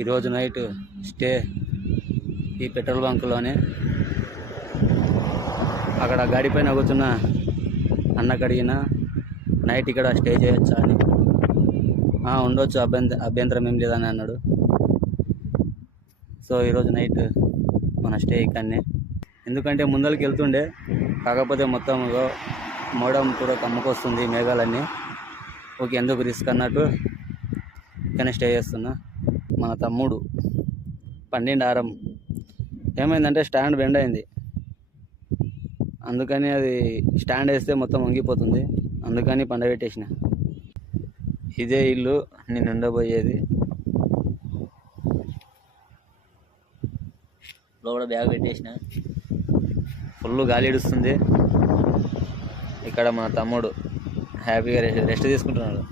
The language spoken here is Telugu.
ఈరోజు నైట్ స్టే ఈ పెట్రోల్ బంక్లోనే. అక్కడ గాడి పైన కూర్చున్న అన్నకు అడిగిన నైట్ ఇక్కడ స్టే చేయొచ్చా అని. ఉండొచ్చు, అభ్యంతరం ఏం లేదని అన్నాడు. సో ఈరోజు నైట్ మన స్టే ఇక్కడనే. ఎందుకంటే ముందరికి వెళ్తుండే, కాకపోతే మొత్తం మోడం కూడా కమ్ముకొస్తుంది మేఘాలన్నీ. ఓకే, ఎందుకు రిస్క్ అన్నట్టు ఇక్కడనే స్టే చేస్తున్నా. మన తమ్ముడు పండిండి ఆరం. ఏమైందంటే స్టాండ్ బెండ్ అయింది, అందుకని అది స్టాండ్ వేస్తే మొత్తం వంగిపోతుంది, అందుకని పండబెట్టేసిన. ఇదే ఇల్లు నేను ఉండబోయేది. లోపల బ్యాగ్ పెట్టేసిన. ఫుల్ గాలి ఇడుస్తుంది. ఇక్కడ మన తమ్ముడు హ్యాపీగా రెస్ట్ తీసుకుంటున్నాడు.